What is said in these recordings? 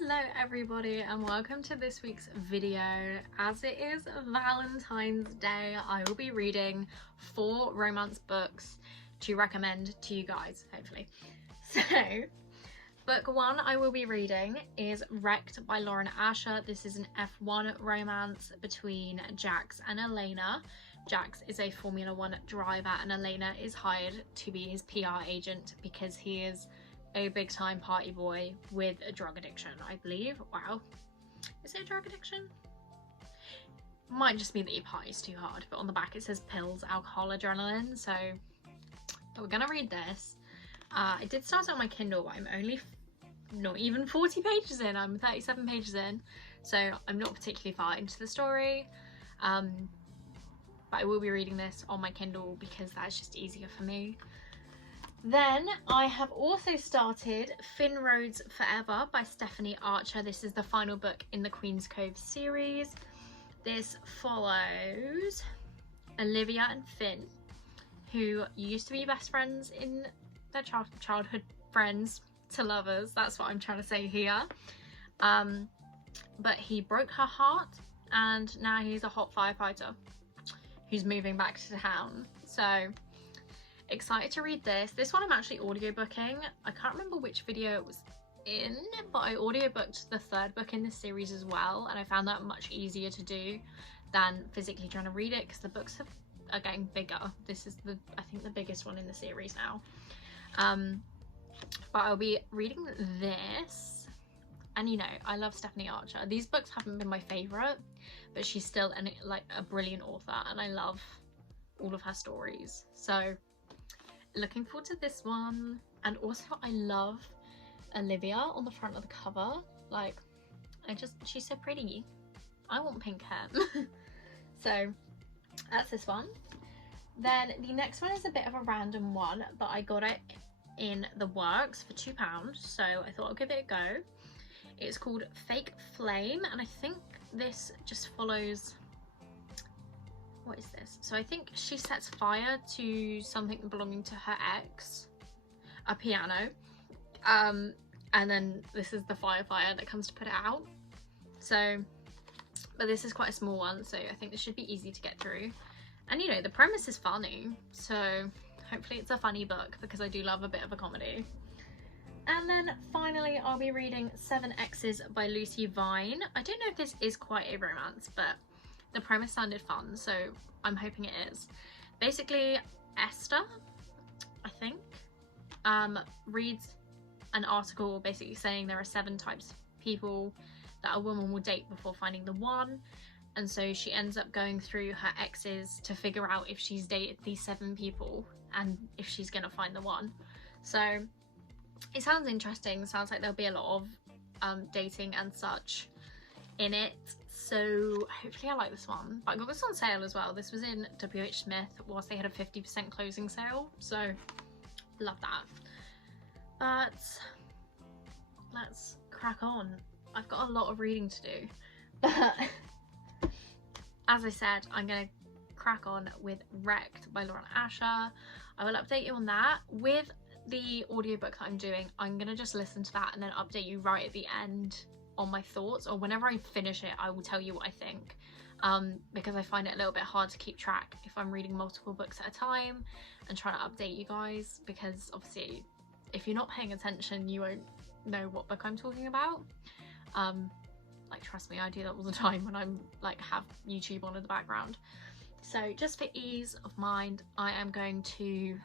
Hello everybody and welcome to this week's video. As it is Valentine's Day, I will be reading 4 romance books to recommend to you guys, hopefully. So, book 1 I will be reading is Wrecked by Lauren Asher. This is an F1 romance between Jax and Elena. Jax is a Formula 1 driver and Elena is hired to be his PR agent because he is a big time party boy with a drug addiction, I believe. Wow, is it a drug addiction? Might just mean that he parties too hard, but on the back it says pills, alcohol, adrenaline. So we're gonna read this. I did start on my Kindle, but I'm only not even 40 pages in. I'm 37 pages in, so I'm not particularly far into the story, but I will be reading this on my Kindle because that's just easier for me. Then I have also started Finn Rhodes Forever by Stephanie Archer. This is the final book in the Queen's Cove series. This follows Olivia and Finn, who used to be best friends in their childhood friends to lovers. That's what I'm trying to say here. But he broke her heart and now he's a hot firefighter who's moving back to town. So excited to read this. This one I'm actually audiobooking. I can't remember which video it was in, but I audiobooked the 3rd book in this series as well, and I found that much easier to do than physically trying to read it because the books are getting bigger. This is I think the biggest one in the series now. But I'll be reading this, and you know, I love Stephanie Archer. These books haven't been my favourite, but she's still a brilliant author and I love all of her stories. So looking forward to this one. And also I love Olivia on the front of the cover. Like, she's so pretty. I want pink hair. So that's this one. Then the next one is a bit of a random one, but I got it in the works for £2, so I thought I'd give it a go. It's called Fake Flame, and I think this just follows, what is this? So I think she sets fire to something belonging to her ex, a piano, and then this is the firefighter that comes to put it out. So, but this is quite a small one, so I think this should be easy to get through. And you know, the premise is funny, so hopefully it's a funny book because I do love a bit of a comedy. And then finally I'll be reading 7 Exes by Lucy Vine. I don't know if this is quite a romance, but the premise sounded fun, so I'm hoping it is. Basically, Esther, I think, reads an article basically saying there are 7 types of people that a woman will date before finding the one, and so she ends up going through her exes to figure out if she's dated these 7 people and if she's gonna find the one. So it sounds interesting. Sounds like there'll be a lot of dating and such in it, so hopefully I like this one. But I got this on sale as well. This was in WH Smith whilst they had a 50% closing sale, so love that. But let's crack on. I've got a lot of reading to do, but as I said, I'm gonna crack on with Wrecked by Lauren Asher. I will update you on that. With the audiobook that I'm doing, I'm gonna just listen to that and then update you right at the end on my thoughts, or whenever I finish it I will tell you what I think, because I find it a little bit hard to keep track if I'm reading multiple books at a time and trying to update you guys, because obviously if you're not paying attention you won't know what book I'm talking about. Like, trust me, I do that all the time when I'm have YouTube on in the background. So just for ease of mind, I am going to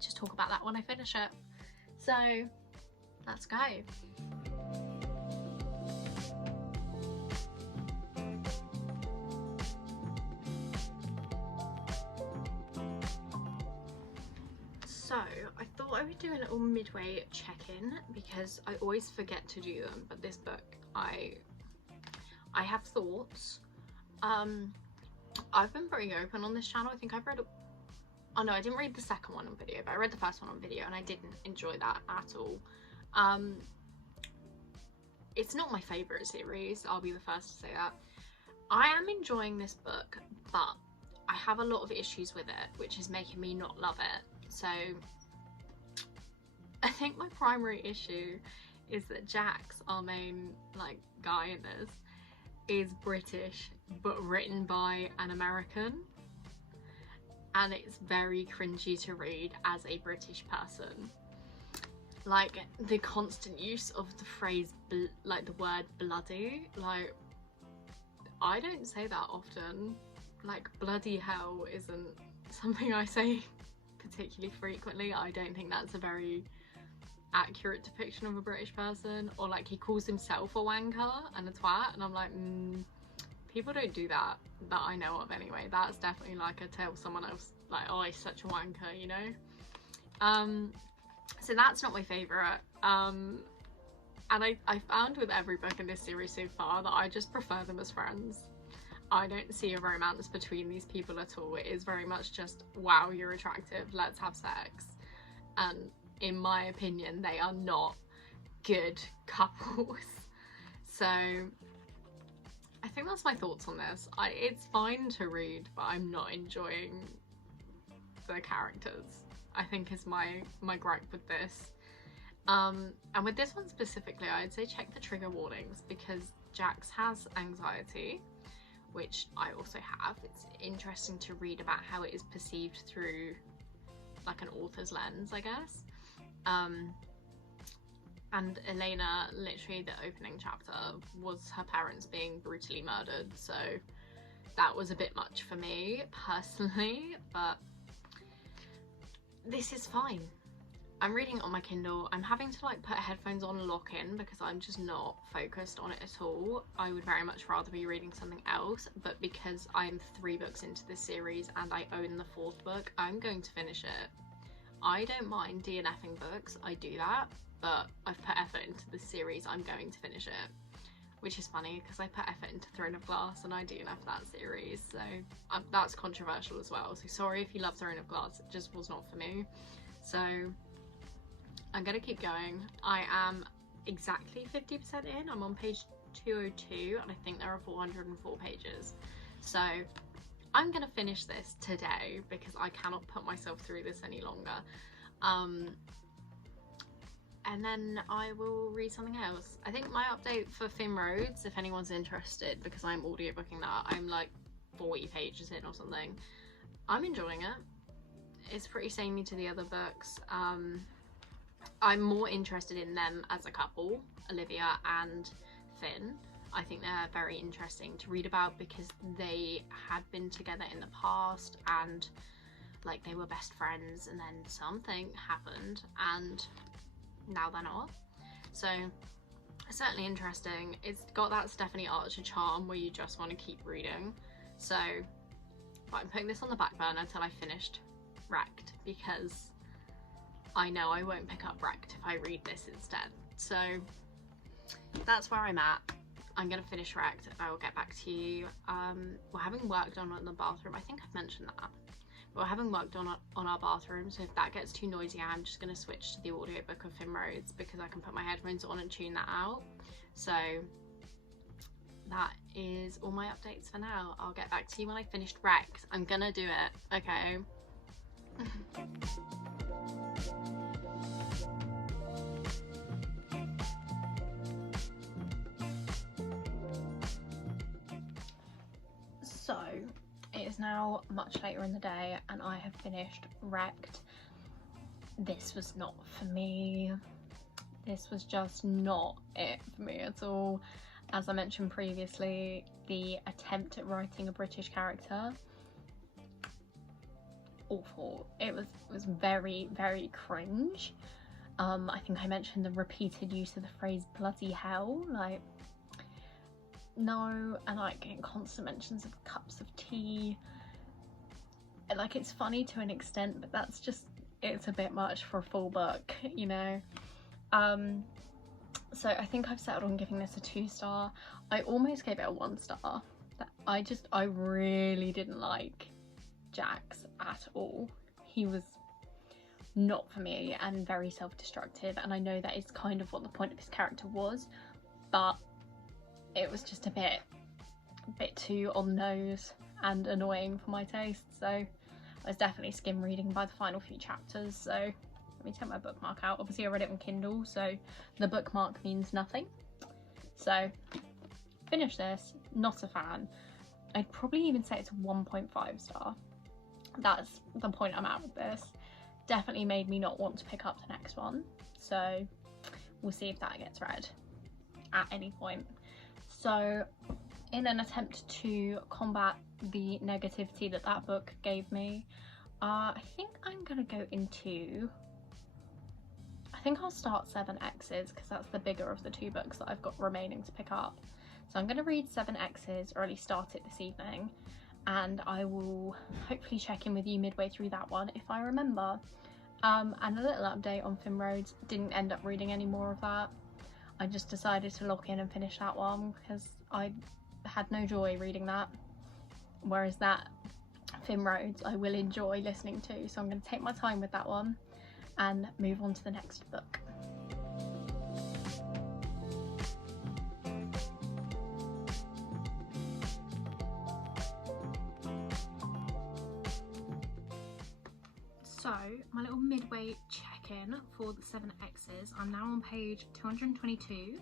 just talk about that when I finish it. So let's go. So I thought I would do a little midway check-in because I always forget to do them, but this book I have thoughts. I've been pretty open on this channel. I think I've read oh no, I didn't read the second one on video, but I read the first one on video and I didn't enjoy that at all. It's not my favourite series, I'll be the first to say that. I am enjoying this book, but I have a lot of issues with it, which is making me not love it. So I think my primary issue is that Jax, our main like guy in this, is British but written by an American, and it's very cringy to read as a British person. Like the constant use of the phrase like the word bloody, like I don't say that often. Like bloody hell isn't something I say particularly frequently. I don't think that's a very accurate depiction of a British person. Or like he calls himself a wanker and a twat, and I'm like, people don't do that I know of anyway. That's definitely like a tell someone else like, oh, he's such a wanker, you know. So that's not my favourite. And I found with every book in this series so far that I just prefer them as friends. I don't see a romance between these people at all. It is very much just, wow, you're attractive, let's have sex. And in my opinion, they are not good couples. So I think that's my thoughts on this. It's fine to read, but I'm not enjoying the characters, I think is my gripe with this. And with this one specifically, I'd say check the trigger warnings, because Jax has anxiety, which I also have. It's interesting to read about how it is perceived through like an author's lens, I guess. And Elena, literally the opening chapter was her parents being brutally murdered, so that was a bit much for me personally, but this is fine. I'm reading it on my Kindle. I'm having to like put headphones on and lock in because I'm just not focused on it at all. I would very much rather be reading something else, but because I'm 3 books into this series and I own the 4th book, I'm going to finish it. I don't mind DNFing books, I do that, but I've put effort into this series, I'm going to finish it. Which is funny because I put effort into Throne of Glass and I DNF that series, so that's controversial as well. So sorry if you love Throne of Glass, it just was not for me. So I'm gonna keep going. I am exactly 50% in. I'm on page 202 and I think there are 404 pages. So I'm gonna finish this today because I cannot put myself through this any longer. And then I will read something else. I think my update for Finn Roads, if anyone's interested, because I'm audiobooking that, I'm like 40 pages in or something. I'm enjoying it. It's pretty samey to the other books. I'm more interested in them as a couple, Olivia and Finn. I think they're very interesting to read about because they had been together in the past and like they were best friends, and then something happened and now they're not. So certainly interesting. It's got that Stephanie Archer charm where you just want to keep reading. So but I'm putting this on the back burner until I finished Wrecked, because I know I won't pick up Wrecked if I read this instead. So that's where I'm at. I'm gonna finish Wrecked and I will get back to you. We're having work done on the bathroom. I think I've mentioned that. We're having work done on our bathroom, so if that gets too noisy, I'm just gonna switch to the audiobook of Finn Roads because I can put my headphones on and tune that out. So that is all my updates for now. I'll get back to you when I finished Wrecked. I'm gonna do it, okay? So it is now much later in the day and I have finished Wrecked. This was not for me. This was just not it for me at all. As I mentioned previously, the attempt at writing a British character, awful. It was very, very cringe. I think I mentioned the repeated use of the phrase bloody hell, like no, and like constant mentions of cups of tea. Like it's funny to an extent, but that's just, it's a bit much for a full book, you know. So I think I've settled on giving this a 2-star. I almost gave it a 1-star. I really didn't like Jax at all. He was not for me and very self-destructive, and I know that is kind of what the point of his character was, but it was just a bit too on the nose and annoying for my taste. So I was definitely skim reading by the final few chapters, so Let me take my bookmark out. Obviously I read it on Kindle, so the bookmark means nothing. So finish this, not a fan. I'd probably even say it's a 1.5 star. That's the point I'm at with this. Definitely made me not want to pick up the next one. So we'll see if that gets read at any point. So in an attempt to combat the negativity that that book gave me, I think I'm gonna go into, I think I'll start 7X's because that's the bigger of the two books that I've got remaining to pick up. So I'm gonna read 7X's, or at least start it this evening, and I will hopefully check in with you midway through that one if I remember. And a little update on Film Roads, didn't end up reading any more of that. I just decided to lock in and finish that one because I had no joy reading that, whereas that Film Roads I will enjoy listening to. So I'm going to take my time with that one and move on to the next book. So my little midway check-in for the 7X's. I'm now on page 222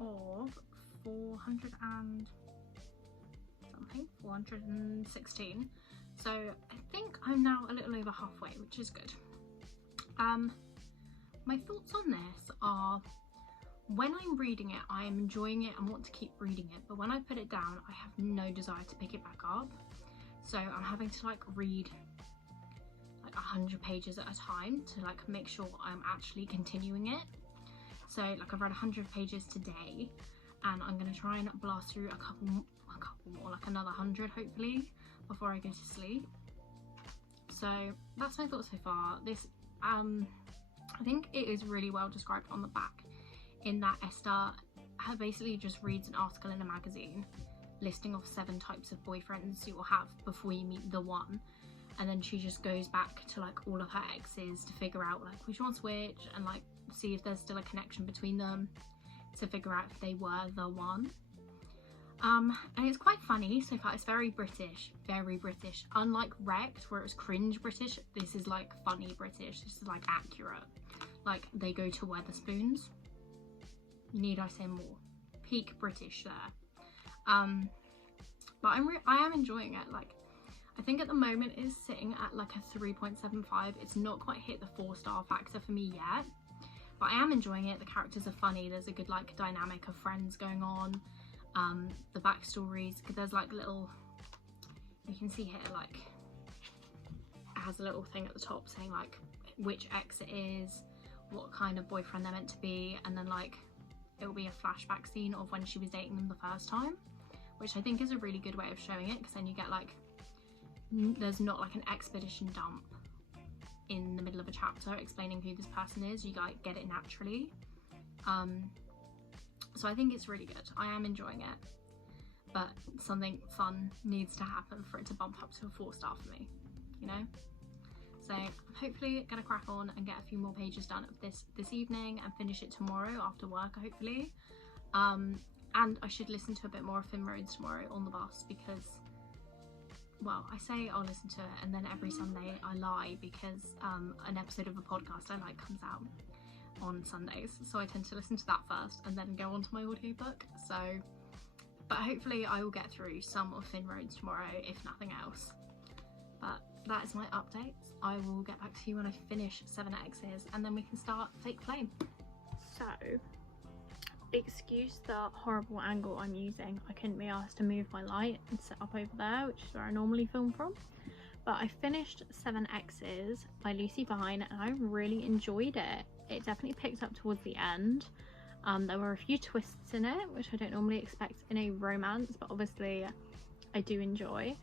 of 416. So I think I'm now a little over halfway, which is good. My thoughts on this are, when I'm reading it, I am enjoying it and want to keep reading it, but when I put it down, I have no desire to pick it back up. So I'm having to like read like 100 pages at a time to like make sure I'm actually continuing it. So like I've read 100 pages today, and I'm gonna try and blast through a couple more, like another 100 hopefully, before I go to sleep. So that's my thoughts so far. This I think it is really well described on the back, in that Esther basically just reads an article in a magazine listing off 7 types of boyfriends you will have before you meet the one, and then she just goes back to like all of her exes to figure out like which one's which, and like see if there's still a connection between them, to figure out if they were the one. And it's quite funny so far. It's very British, unlike Wrecked where it was cringe British. This is like funny British. This is like accurate, like they go to Weatherspoons. Need I say more? Peak British there. But I am enjoying it. Like I think at the moment it's sitting at like a 3.75. It's not quite hit the 4-star factor for me yet, but I am enjoying it. The characters are funny. There's a good like dynamic of friends going on. The backstories, there's like little, you can see here, like it has a little thing at the top saying like which ex it is, what kind of boyfriend they're meant to be, and then like it will be a flashback scene of when she was dating them the first time, which I think is a really good way of showing it, because then you get like, there's not like an expedition dump in the middle of a chapter explaining who this person is. You like get it naturally. So I think it's really good. I am enjoying it, but something fun needs to happen for it to bump up to a 4-star for me, you know? So I'm hopefully gonna crack on and get a few more pages done of this evening and finish it tomorrow after work, hopefully. And I should listen to a bit more of Film Roads tomorrow on the bus, because, well, I say I'll listen to it and then every Sunday I lie, because an episode of a podcast I like comes out on Sundays, so I tend to listen to that first and then go on to my audiobook. So, but hopefully I will get through some of Film Roads tomorrow, if nothing else. But that is my updates. I will get back to you when I finish 7X's, and then we can start Fake Flame. So, excuse the horrible angle I'm using. I couldn't be asked to move my light and set up over there, which is where I normally film from. But I finished 7X's by Lucy Vine and I really enjoyed it. It definitely picked up towards the end. There were a few twists in it, which I don't normally expect in a romance, but obviously I do enjoy.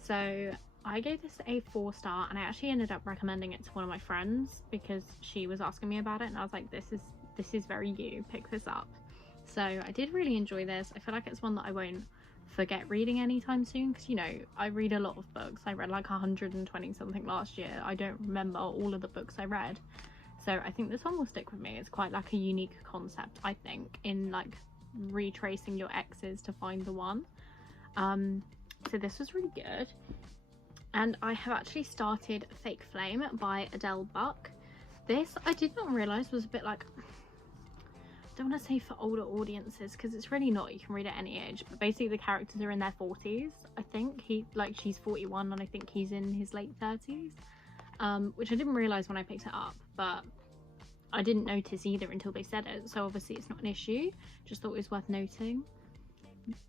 So I gave this a 4-star, and I actually ended up recommending it to one of my friends because she was asking me about it, and I was like, this is very you, pick this up. So I did really enjoy this. I feel like it's one that I won't forget reading anytime soon, because, you know, I read a lot of books. I read like 120 something last year. I don't remember all of the books I read, so I think this one will stick with me. It's quite like a unique concept, I think, in like retracing your exes to find the one. So this was really good. And I have actually started Fake Flame by Adele Buck. This I did not realise was a bit like, I don't want to say for older audiences, because it's really not. You can read at any age, but basically the characters are in their 40s. I think she's 41 and I think he's in his late 30s, which I didn't realise when I picked it up, but I didn't notice either until they said it, so obviously it's not an issue. Just thought it was worth noting,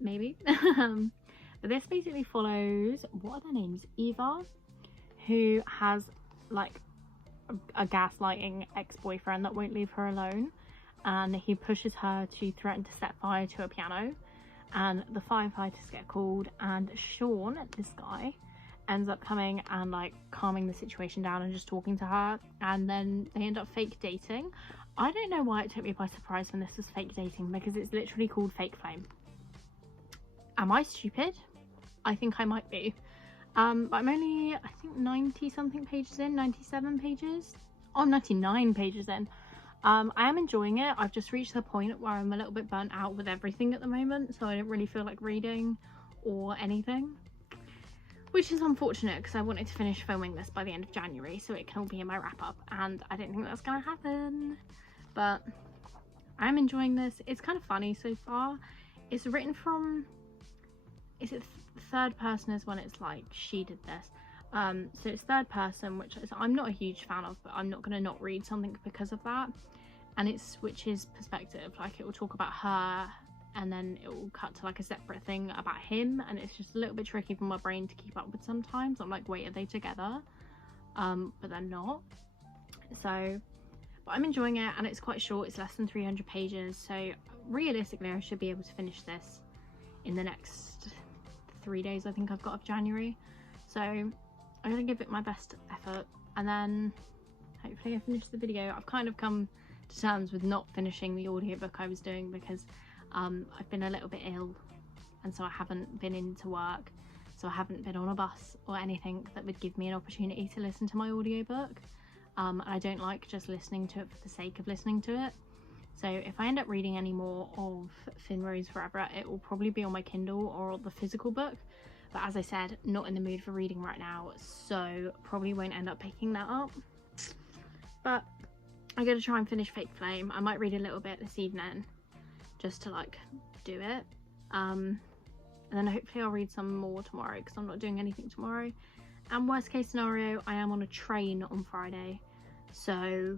maybe. But this basically follows, what are their names, Eva, who has like a gaslighting ex-boyfriend that won't leave her alone, and he pushes her to threaten to set fire to a piano, and the firefighters get called, and Sean, this guy, ends up coming and like calming the situation down and just talking to her, and then they end up fake dating. I don't know why it took me by surprise when this was fake dating, because it's literally called Fake Flame. Am I stupid? I think I might be. But I'm only, I think, 90 something pages in, 97 pages, oh, 99 pages in. I am enjoying it. I've just reached the point where I'm a little bit burnt out with everything at the moment, so I don't really feel like reading or anything, which is unfortunate because I wanted to finish filming this by the end of January so it can all be in my wrap up, and I don't think that's gonna happen. But I'm enjoying this. It's kind of funny so far. It's written from, is it third person is when it's like she did this, so it's third person, which is, I'm not a huge fan of, but I'm not gonna not read something because of that. And it switches perspective, like it will talk about her and then it will cut to like a separate thing about him, and it's just a little bit tricky for my brain to keep up with sometimes. I'm like, wait, are they together? But they're not. So, but I'm enjoying it, and it's quite short. It's less than 300 pages, so realistically I should be able to finish this in the next 3 days I think I've got of January. So I'm gonna give it my best effort, and then hopefully I finish the video. I've kind of come to terms with not finishing the audiobook I was doing because I've been a little bit ill, and so I haven't been into work, so I haven't been on a bus or anything that would give me an opportunity to listen to my audiobook. And I don't like just listening to it for the sake of listening to it. So if I end up reading any more of Finrose Forever, it will probably be on my Kindle or the physical book. But as I said, not in the mood for reading right now, so probably won't end up picking that up. But I'm going to try and finish Fake Flame. I might read a little bit this evening just to like do it. And then hopefully I'll read some more tomorrow because I'm not doing anything tomorrow. And worst case scenario, I am on a train on Friday. So,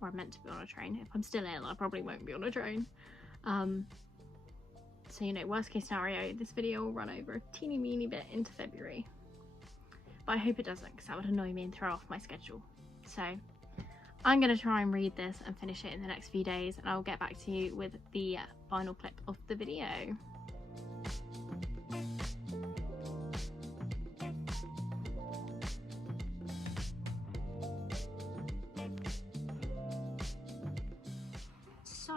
or I'm meant to be on a train. If I'm still ill, I probably won't be on a train. So, you know, worst case scenario, this video will run over a teeny weeny bit into February. But I hope it doesn't, because that would annoy me and throw off my schedule. So I'm going to try and read this and finish it in the next few days, and I'll get back to you with the final clip of the video. So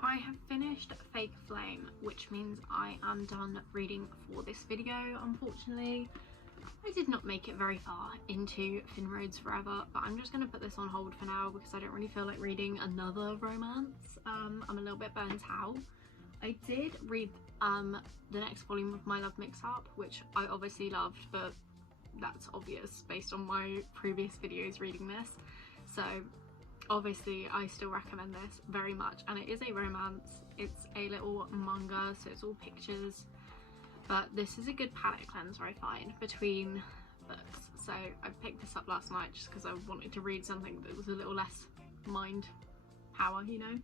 I have finished Fake Flame, which means I am done reading for this video. Unfortunately, I did not make it very far into Finrose Forever, but I'm just going to put this on hold for now because I don't really feel like reading another romance. I'm a little bit burnt out. I did read the next volume of My Love Mix-Up, which I obviously loved, but that's obvious based on my previous videos reading this. So obviously I still recommend this very much, and it is a romance. It's a little manga, so it's all pictures. But this is a good palette cleanser, I find, between books. So I picked this up last night just because I wanted to read something that was a little less mind power, you know.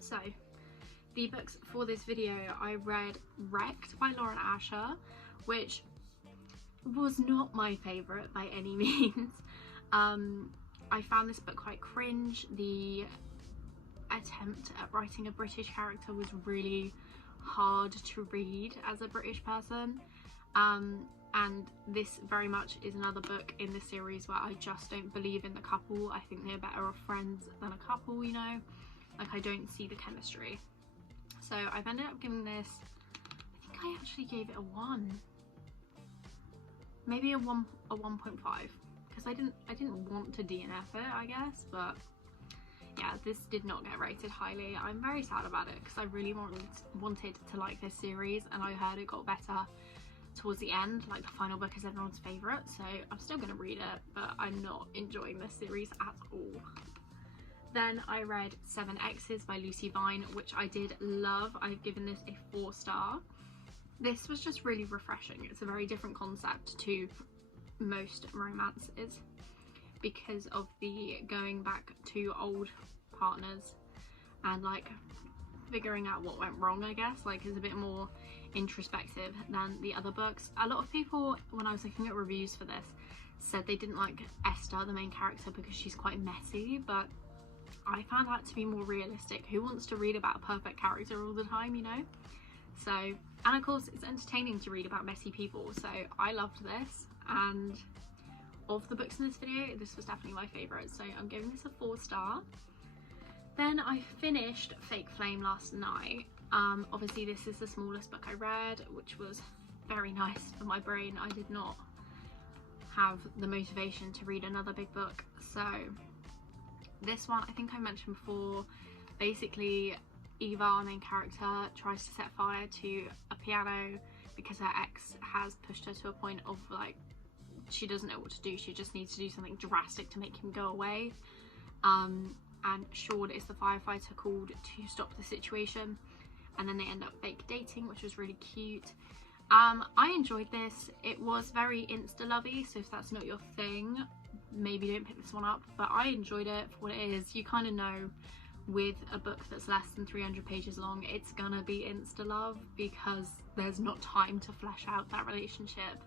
So the books for this video, I read Wrecked by Lauren Asher, which was not my favourite by any means. I found this book quite cringe. The attempt at writing a British character was really hard to read as a British person, and this very much is another book in the series where I just don't believe in the couple. I think they're better off friends than a couple, you know, like I don't see the chemistry. So I've ended up giving this, I think I actually gave it a 1, maybe a 1.5, because I didn't want to DNF it, I guess, but yeah, this did not get rated highly. I'm very sad about it because I really wanted to like this series, and I heard it got better. towards the end. Like the final book is everyone's favourite, so I'm still going to read it, but I'm not enjoying this series at all. Then I read 7 X's by Lucy Vine, which I did love. I've given this a 4-star. This was just really refreshing. It's a very different concept to most romances because of the going back to old partners and like figuring out what went wrong, I guess. Like, it's a bit more introspective than the other books. A lot of people, when I was looking at reviews for this, said they didn't like Esther, the main character, because she's quite messy, but I found that to be more realistic. Who wants to read about a perfect character all the time, you know? So, and of course it's entertaining to read about messy people, so I loved this. And of the books in this video, this was definitely my favourite, so I'm giving this a 4-star. Then I finished Fake Flame last night. Obviously this is the smallest book I read, which was very nice for my brain. I did not have the motivation to read another big book, so this one, I think I mentioned before, basically Eva, our main character, tries to set fire to a piano because her ex has pushed her to a point of like, she doesn't know what to do. She just needs to do something drastic to make him go away. And Sean is the firefighter called to stop the situation, and then they end up fake dating, which was really cute. I enjoyed this. It was very insta-lovey, so if that's not your thing, maybe don't pick this one up, but I enjoyed it for what it is. You kind of know with a book that's less than 300 pages long, it's gonna be insta-love because there's not time to flesh out that relationship.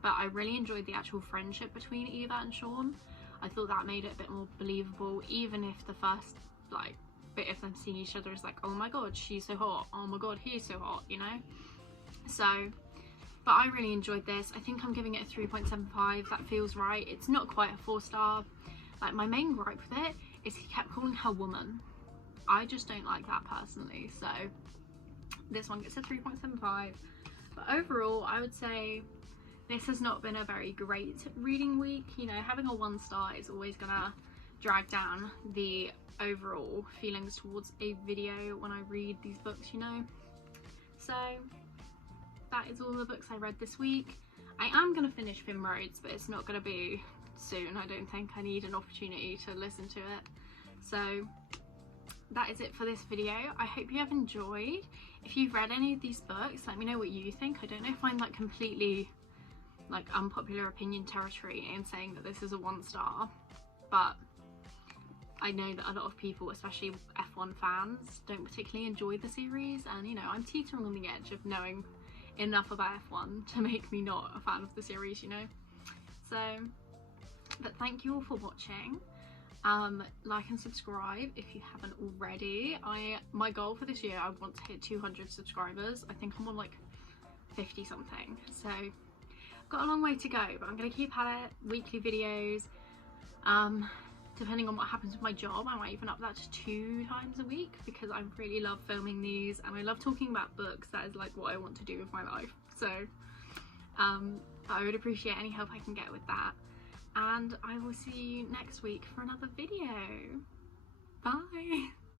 But I really enjoyed the actual friendship between Eva and Sean. I thought that made it a bit more believable, even if the first like bit of them seeing each other is like, oh my god, she's so hot, oh my god, he's so hot, you know? So, but I really enjoyed this. I think I'm giving it a 3.75. That feels right. It's not quite a 4-star. Like, my main gripe with it is he kept calling her woman. I just don't like that personally, so this one gets a 3.75. But overall, I would say this has not been a very great reading week. You know, having a 1-star is always gonna drag down the overall feelings towards a video when I read these books, you know? So that is all the books I read this week. I am going to finish Film Roads, but it's not going to be soon. I don't think. I need an opportunity to listen to it. So that is it for this video. I hope you have enjoyed. If you've read any of these books, let me know what you think. I don't know if I'm like completely like unpopular opinion territory in saying that this is a 1-star, but I know that a lot of people, especially F1 fans, don't particularly enjoy the series, and you know, I'm teetering on the edge of knowing enough about F1 to make me not a fan of the series, you know? So, but thank you all for watching. Like and subscribe if you haven't already. My goal for this year, I want to hit 200 subscribers. I think I'm on like 50 something, so got a long way to go, but I'm gonna keep at it. Weekly videos, depending on what happens with my job, I might even up that to 2 times a week because I really love filming these and I love talking about books. That is like what I want to do with my life, so I would appreciate any help I can get with that, and I will see you next week for another video. Bye.